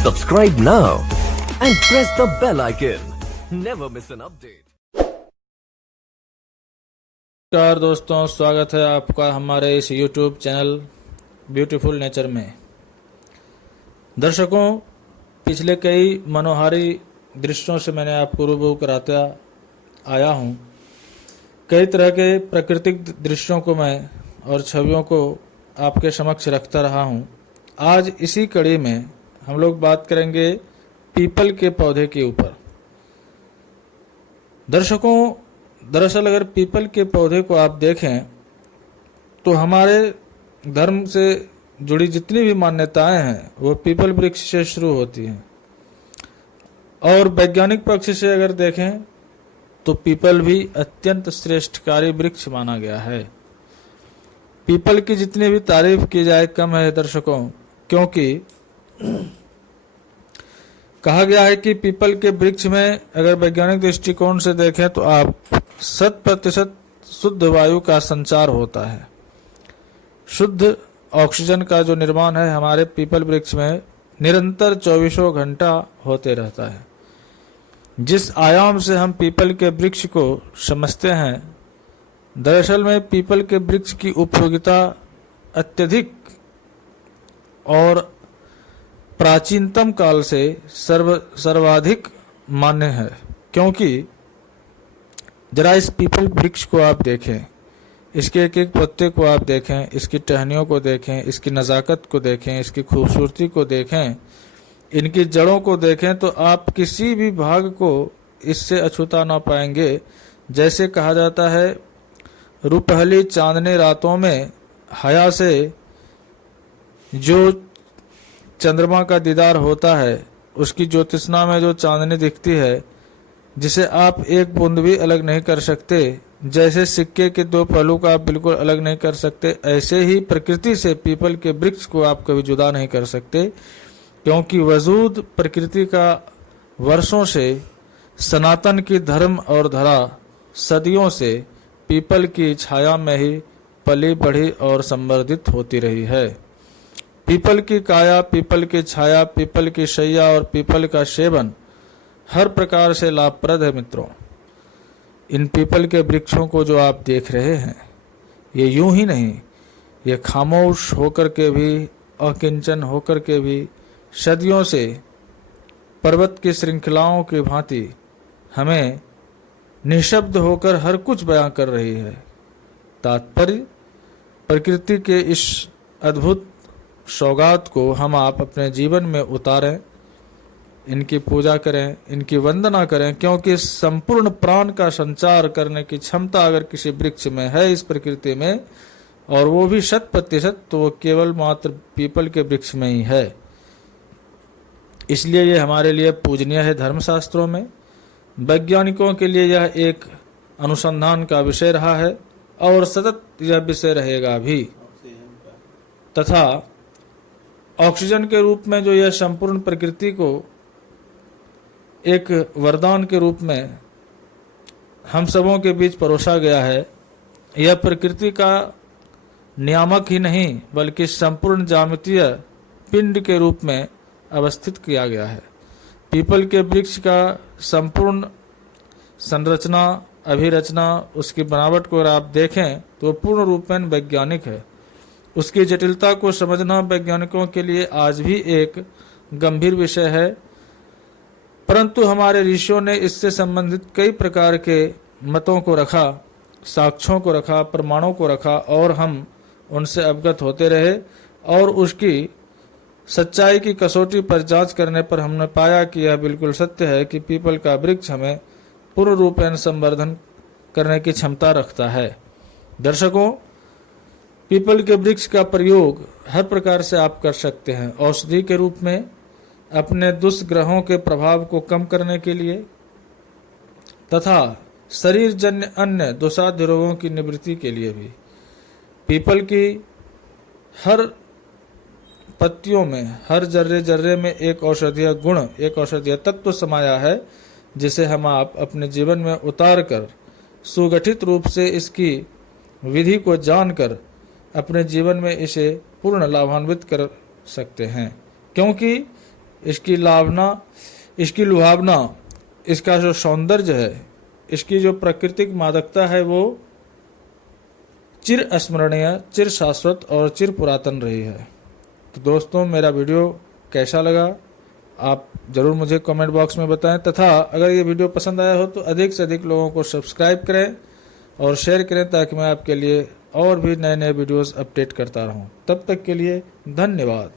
Subscribe now and press the bell icon. Never miss an update. नमस्कार दोस्तों, स्वागत है आपका हमारे इस YouTube चैनल ब्यूटीफुल नेचर में। दर्शकों, पिछले कई मनोहारी दृश्यों से मैंने आपको रूबरू कराता आया हूँ। कई तरह के प्राकृतिक दृश्यों को मैं और छवियों को आपके समक्ष रखता रहा हूँ। आज इसी कड़ी में हम लोग बात करेंगे पीपल के पौधे के ऊपर। दर्शकों, दरअसल अगर पीपल के पौधे को आप देखें तो हमारे धर्म से जुड़ी जितनी भी मान्यताएं हैं वो पीपल वृक्ष से शुरू होती हैं, और वैज्ञानिक पक्ष से अगर देखें तो पीपल भी अत्यंत श्रेष्ठकारी वृक्ष माना गया है। पीपल की जितनी भी तारीफ की जाए कम है दर्शकों, क्योंकि कहा गया है कि पीपल के वृक्ष में अगर वैज्ञानिक दृष्टिकोण से देखें तो आप 100% शुद्ध वायु का संचार होता है। शुद्ध ऑक्सीजन का जो निर्माण है हमारे पीपल वृक्ष में निरंतर 24 घंटा होते रहता है। जिस आयाम से हम पीपल के वृक्ष को समझते हैं, दरअसल में पीपल के वृक्ष की उपयोगिता अत्यधिक और प्राचीनतम काल से सर्वाधिक मान्य है। क्योंकि जरा इस पीपल वृक्ष को आप देखें, इसके एक एक पत्ते को आप देखें, इसकी टहनियों को देखें, इसकी नज़ाकत को देखें, इसकी खूबसूरती को देखें, इनकी जड़ों को देखें, तो आप किसी भी भाग को इससे अछूता ना पाएंगे। जैसे कहा जाता है, रुपहली चांदनी रातों में हया से जो चंद्रमा का दीदार होता है, उसकी ज्योतिषना में जो चांदनी दिखती है, जिसे आप एक बूंद भी अलग नहीं कर सकते। जैसे सिक्के के दो पहलू का आप बिल्कुल अलग नहीं कर सकते, ऐसे ही प्रकृति से पीपल के वृक्ष को आप कभी जुदा नहीं कर सकते, क्योंकि वजूद प्रकृति का वर्षों से सनातन की धर्म और धरा सदियों से पीपल की छाया में ही पली बढ़ी और संवर्धित होती रही है। पीपल की काया, पीपल की छाया, पीपल की शैया और पीपल का सेवन हर प्रकार से लाभप्रद है। मित्रों, इन पीपल के वृक्षों को जो आप देख रहे हैं, ये यूं ही नहीं, ये खामोश होकर के भी, अकिंचन होकर के भी, सदियों से पर्वत की श्रृंखलाओं की भांति हमें निशब्द होकर हर कुछ बयां कर रही है। तात्पर्य, प्रकृति के इस अद्भुत सौगात को हम आप अपने जीवन में उतारें, इनकी पूजा करें, इनकी वंदना करें, क्योंकि संपूर्ण प्राण का संचार करने की क्षमता अगर किसी वृक्ष में है इस प्रकृति में, और वो भी 100%, तो वो केवल मात्र पीपल के वृक्ष में ही है। इसलिए ये हमारे लिए पूजनीय है धर्मशास्त्रों में। वैज्ञानिकों के लिए यह एक अनुसंधान का विषय रहा है और सतत यह विषय रहेगा भी। तथा ऑक्सीजन के रूप में जो यह संपूर्ण प्रकृति को एक वरदान के रूप में हम सबों के बीच परोसा गया है, यह प्रकृति का नियामक ही नहीं बल्कि संपूर्ण ज्यामितीय पिंड के रूप में अवस्थित किया गया है। पीपल के वृक्ष का संपूर्ण संरचना, अभिरचना, उसकी बनावट को अगर आप देखें तो पूर्ण रूप में वैज्ञानिक है। उसकी जटिलता को समझना वैज्ञानिकों के लिए आज भी एक गंभीर विषय है, परंतु हमारे ऋषियों ने इससे संबंधित कई प्रकार के मतों को रखा, साक्ष्यों को रखा, प्रमाणों को रखा, और हम उनसे अवगत होते रहे। और उसकी सच्चाई की कसौटी पर जांच करने पर हमने पाया कि यह बिल्कुल सत्य है कि पीपल का वृक्ष हमें पूर्ण रूपेण संवर्धन करने की क्षमता रखता है। दर्शकों, पीपल के वृक्ष का प्रयोग हर प्रकार से आप कर सकते हैं। औषधि के रूप में, अपने दुष्ग्रहों के प्रभाव को कम करने के लिए, तथा शरीर जन्य अन्य दुसाध्य रोगों की निवृत्ति के लिए भी। पीपल की हर पत्तियों में, हर जर्रे जर्रे में एक औषधीय गुण, एक औषधीय तत्व समाया है, जिसे हम आप अपने जीवन में उतार कर सुगठित रूप से इसकी विधि को जानकर अपने जीवन में इसे पूर्ण लाभान्वित कर सकते हैं। क्योंकि इसकी लुभावना, इसका जो सौंदर्य है, इसकी जो प्राकृतिक मादकता है, वो चिर स्मरणीय, चिर शाश्वत और चिर पुरातन रही है। तो दोस्तों, मेरा वीडियो कैसा लगा आप ज़रूर मुझे कमेंट बॉक्स में बताएं, तथा अगर ये वीडियो पसंद आया हो तो अधिक से अधिक लोगों को सब्सक्राइब करें और शेयर करें, ताकि मैं आपके लिए और भी नए नए वीडियोस अपडेट करता रहूं। तब तक के लिए धन्यवाद।